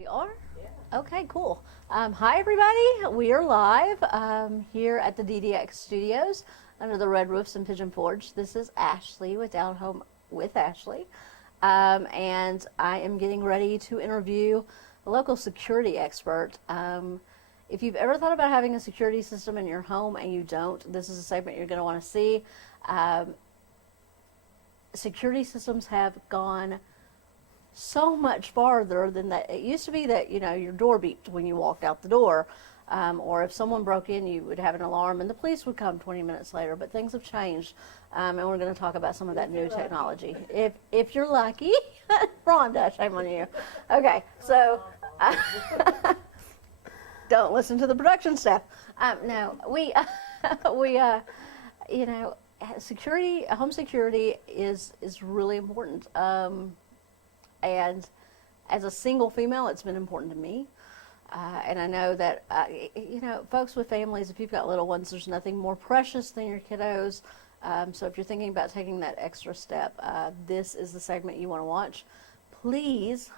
We are? Yeah. Okay, cool. Hi, everybody. We are live here at the DDX studios under the Red Roofs in Pigeon Forge. This is Ashley with Down Home with Ashley. And I am getting ready to interview a local security expert. If you've ever thought about having a security system in your home and you don't, this is a segment you're going to want to see. Security systems have gone so much farther than that. It used to be that, your door beeped when you walked out the door, or if someone broke in, you would have an alarm and the police would come 20 minutes later, but things have changed, and we're going to talk about some of that new technology. If you're lucky. Rhonda, shame on you. Okay, so don't listen to the production staff. No, security, home security is really important. And as a single female, it's been important to me. And I know that, folks with families, if you've got little ones, there's nothing more precious than your kiddos. So if you're thinking about taking that extra step, this is the segment you want to watch. Please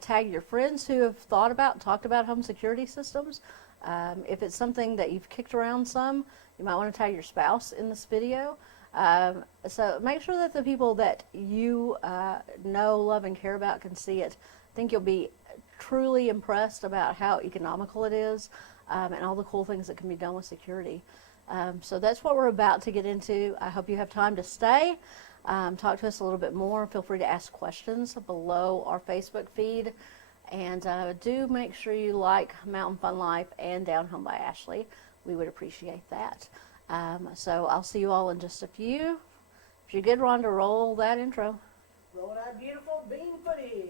tag your friends who have talked about home security systems. If it's something that you've kicked around some, you might want to tag your spouse in this video. So make sure that the people that you know, love, and care about can see it. I think you'll be truly impressed about how economical it is, and all the cool things that can be done with security. So that's what we're about to get into. I hope you have time to stay, talk to us a little bit more. Feel free to ask questions below our Facebook feed. And do make sure you like Mountain Fun Life and Down Home by Ashley. We would appreciate that. So I'll see you all in just a few. If you're good, Rhonda, roll that intro. Roll that beautiful beam footage.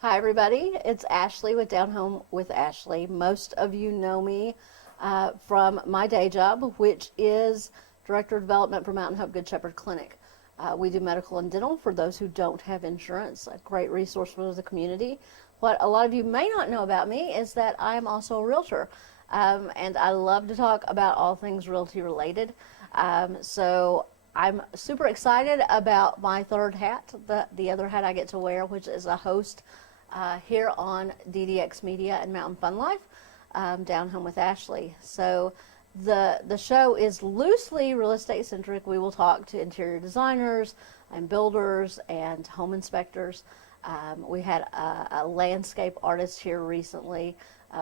Hi, everybody. It's Ashley with Down Home with Ashley. Most of you know me from my day job, which is Director of Development for Mountain Hope Good Shepherd Clinic. We do medical and dental for those who don't have insurance, a great resource for the community. What a lot of you may not know about me is that I am also a realtor, and I love to talk about all things realty related. So I'm super excited about my third hat, the other hat I get to wear, which is a host here on DDX Media and Mountain Fun Life, Down Home with Ashley. So the show is loosely real estate centric. We will talk to interior designers and builders and home inspectors. We had a landscape artist here recently,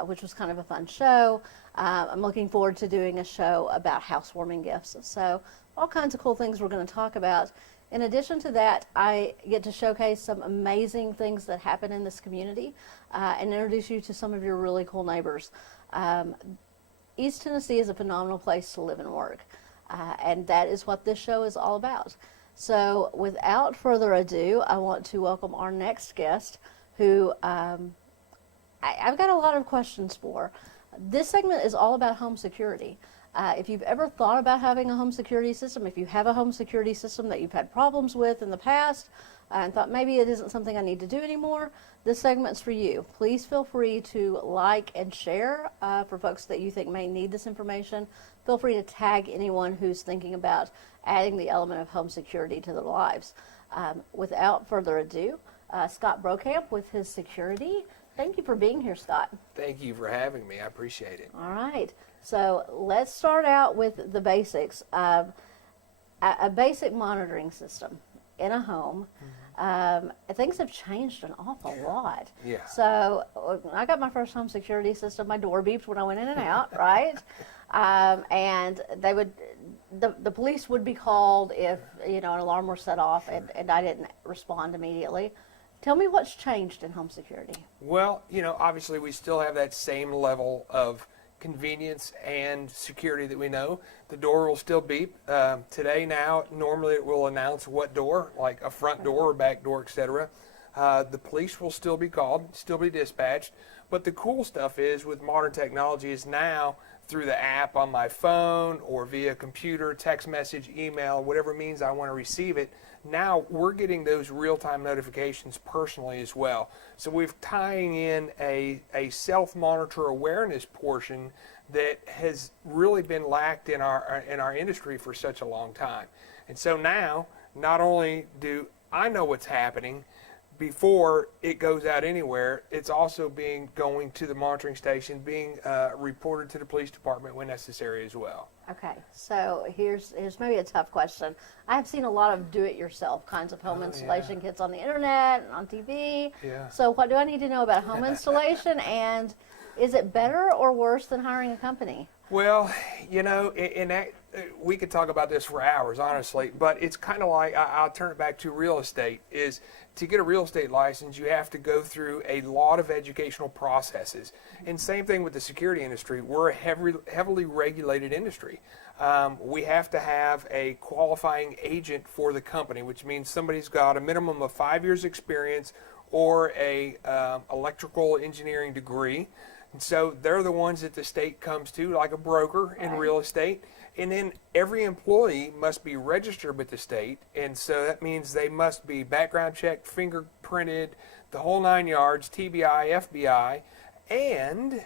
which was kind of a fun show. I'm looking forward to doing a show about housewarming gifts. So all kinds of cool things we're going to talk about. In addition to that, I get to showcase some amazing things that happen in this community and introduce you to some of your really cool neighbors. East Tennessee is a phenomenal place to live and work, and that is what this show is all about. So without further ado, I want to welcome our next guest, who I've got a lot of questions for. This segment is all about home security. If you've ever thought about having a home security system, if you have a home security system that you've had problems with in the past and thought maybe it isn't something I need to do anymore, this segment's for you. Please feel free to like and share for folks that you think may need this information. Feel free to tag anyone who's thinking about adding the element of home security to their lives. Without further ado, Scott Brokamp with his security. Thank you for being here, Scott. Thank you for having me. I appreciate it. All right. So let's start out with the basics. A basic monitoring system in a home. Things have changed an awful lot. Yeah. So I got my first home security system. My door beeped when I went in and out, right? And the police would be called if an alarm were set off and I didn't respond immediately. Tell me what's changed in home security. Well, obviously we still have that same level of convenience and security that we know. The door will still beep. Today now, normally it will announce what door, like a front door or back door, etc. The police will still be called, still be dispatched. But the cool stuff is with modern technology is now through the app on my phone or via computer, text message, email, whatever means I want to receive it. Now we're getting those real-time notifications personally as well. So we're tying in a self-monitor awareness portion that has really been lacked in our industry for such a long time. And so now, not only do I know what's happening before it goes out anywhere, it's also going to the monitoring station, being reported to the police department when necessary as well. Okay, so here's maybe a tough question. I have seen a lot of do-it-yourself kinds of home installation kits on the internet and on TV. Yeah. So what do I need to know about home installation, and is it better or worse than hiring a company? Well, in that, we could talk about this for hours, honestly, but it's kind of like, I'll turn it back to real estate, is to get a real estate license, you have to go through a lot of educational processes. And same thing with the security industry. We're a heavily regulated industry. We have to have a qualifying agent for the company, which means somebody's got a minimum of 5 years experience or a electrical engineering degree. And so they're the ones that the state comes to, like a broker in real estate. And then every employee must be registered with the state. And so that means they must be background checked, fingerprinted, the whole 9 yards, TBI, FBI. And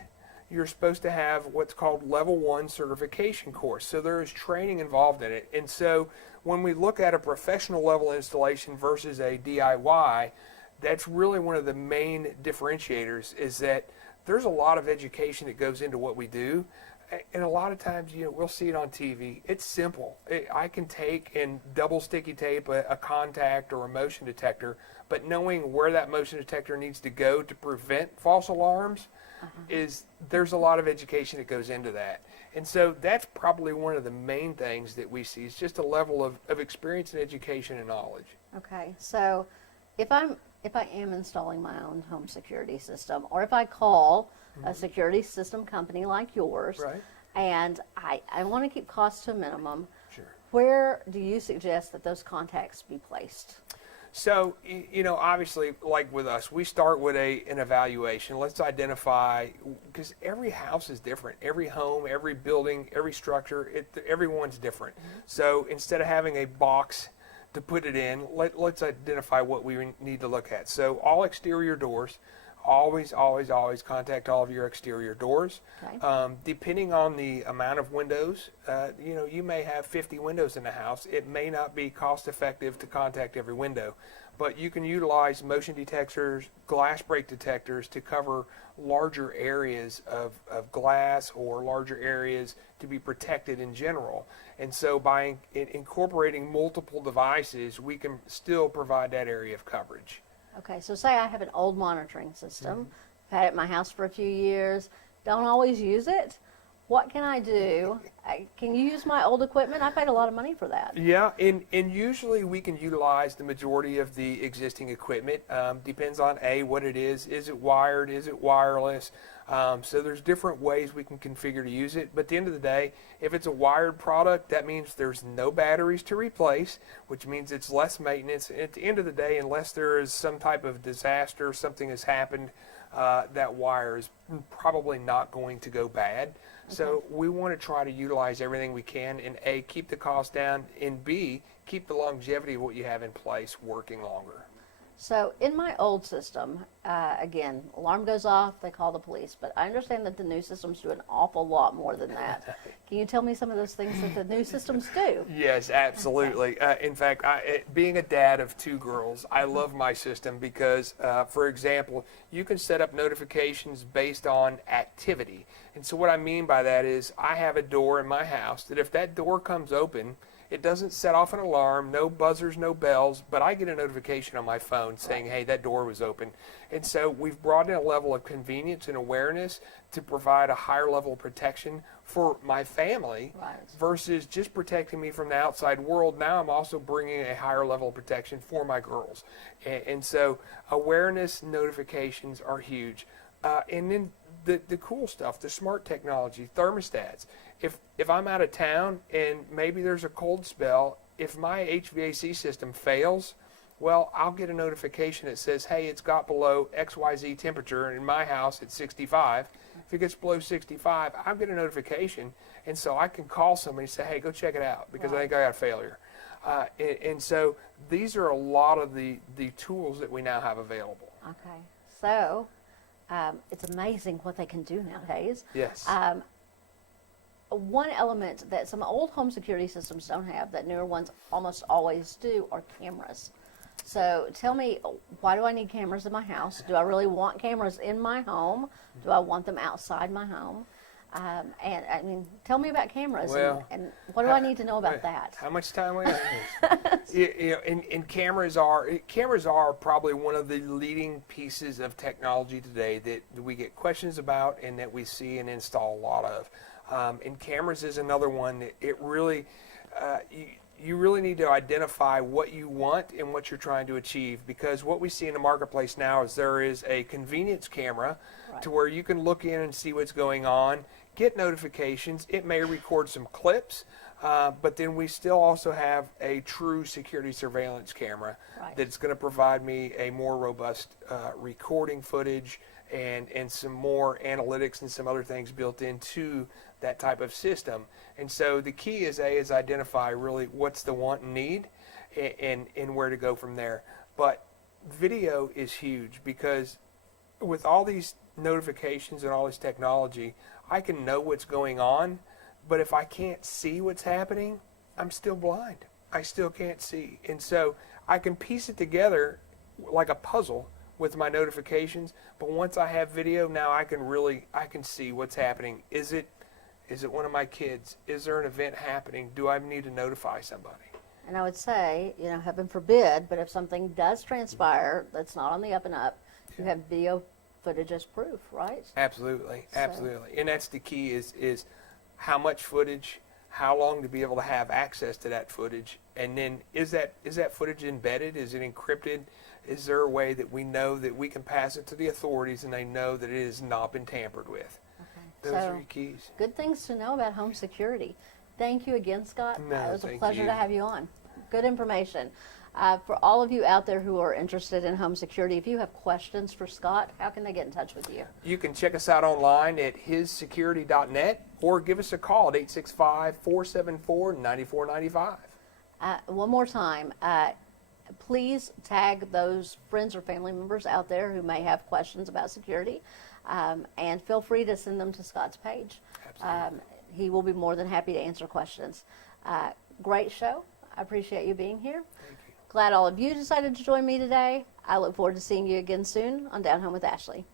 you're supposed to have what's called level 1 certification course. So there is training involved in it. And so when we look at a professional level installation versus a DIY, that's really one of the main differentiators, is that there's a lot of education that goes into what we do. And a lot of times, we'll see it on TV. It's simple. I can take and double sticky tape a contact or a motion detector, but knowing where that motion detector needs to go to prevent false alarms, there's a lot of education that goes into that. And so that's probably one of the main things that we see, is just a level of experience and education and knowledge. Okay, so if I am installing my own home security system, or if I call a security system company like yours, Right. and I want to keep costs to a minimum, Sure. where do you suggest that those contacts be placed? So, obviously, like with us, we start with an evaluation. Let's identify, because every house is different. Every home, every building, every structure, everyone's different. So instead of having a box to put it in, let's identify what we need to look at. So all exterior doors, always contact all of your exterior doors. Okay. Depending on the amount of windows, you may have 50 windows in the house. It may not be cost effective to contact every window, but you can utilize motion detectors, glass break detectors to cover larger areas of glass or larger areas to be protected in general. And so by incorporating multiple devices, we can still provide that area of coverage. Okay, so say I have an old monitoring system, I've had it in my house for a few years, don't always use it. What can I do? Can you use my old equipment? I paid a lot of money for that. Yeah, and usually we can utilize the majority of the existing equipment. Depends on what it is. Is it wired? Is it wireless? So there's different ways we can configure to use it. But at the end of the day, if it's a wired product, that means there's no batteries to replace, which means it's less maintenance. And at the end of the day, unless there is some type of disaster, something has happened, that wire is probably not going to go bad. So we want to try to utilize everything we can, and A, keep the cost down, and B, keep the longevity of what you have in place working longer. So in my old system, again, alarm goes off, they call the police. But I understand that the new systems do an awful lot more than that. Can you tell me some of those things that the new systems do? Yes, absolutely. In fact, being a dad of 2 girls, I love my system because, for example, you can set up notifications based on activity. And so what I mean by that is I have a door in my house that if that door comes open, It doesn't set off an alarm, no buzzers, no bells, but I get a notification on my phone saying, hey, that door was open. And so we've brought in a level of convenience and awareness to provide a higher level of protection for my family Right. versus just protecting me from the outside world. Now I'm also bringing a higher level of protection for my girls. And so awareness notifications are huge. And then the cool stuff, the smart technology, thermostats. If I'm out of town and maybe there's a cold spell, if my HVAC system fails, well, I'll get a notification that says, hey, it's got below XYZ temperature, and in my house it's 65. If it gets below 65, I'll get a notification, and so I can call somebody and say, hey, go check it out, because I think I got a failure. And so these are a lot of the tools that we now have available. Okay. So it's amazing what they can do nowadays. Yes. One element that some old home security systems don't have that newer ones almost always do are cameras. So tell me, why do I need cameras in my house? Do I really want cameras in my home? Do I want them outside my home? And I mean, tell me about cameras, Well, and what do I need to know about that? How much time we have? And cameras are probably one of the leading pieces of technology today that we get questions about and that we see and install a lot of. And cameras is another one that it really, you really need to identify what you want and what you're trying to achieve, because what we see in the marketplace now is there is a convenience camera to where you can look in and see what's going on, get notifications. It may record some clips, but then we still also have a true security surveillance camera that's going to provide me a more robust recording footage and some more analytics and some other things built into that type of system. And so the key is identify really what's the want and need and where to go from there. But video is huge, because with all these notifications and all this technology, I can know what's going on, but if I can't see what's happening, I'm still blind. I still can't see. And so I can piece it together like a puzzle with my notifications, but once I have video, now I can see what's happening. Is it one of my kids? Is there an event happening? Do I need to notify somebody? And I would say, heaven forbid, but if something does transpire that's not on the up and up, you have video footage as proof, right? Absolutely, absolutely. And that's the key is how much footage, how long to be able to have access to that footage, and then is that footage embedded? Is it encrypted? Is there a way that we know that we can pass it to the authorities and they know that it has not been tampered with? Those are your keys. Good things to know about home security. Thank you again, Scott. No, it was a thank pleasure you. to have you on. Good information. For all of you out there who are interested in home security, if you have questions for Scott, how can they get in touch with you? You can check us out online at hissecurity.net or give us a call at 865-474-9495. One more time, please tag those friends or family members out there who may have questions about security, and feel free to send them to Scott's page. Absolutely. He will be more than happy to answer questions. Great show. I appreciate you being here. Thank you. Glad all of you decided to join me today. I look forward to seeing you again soon on Down Home with Ashley.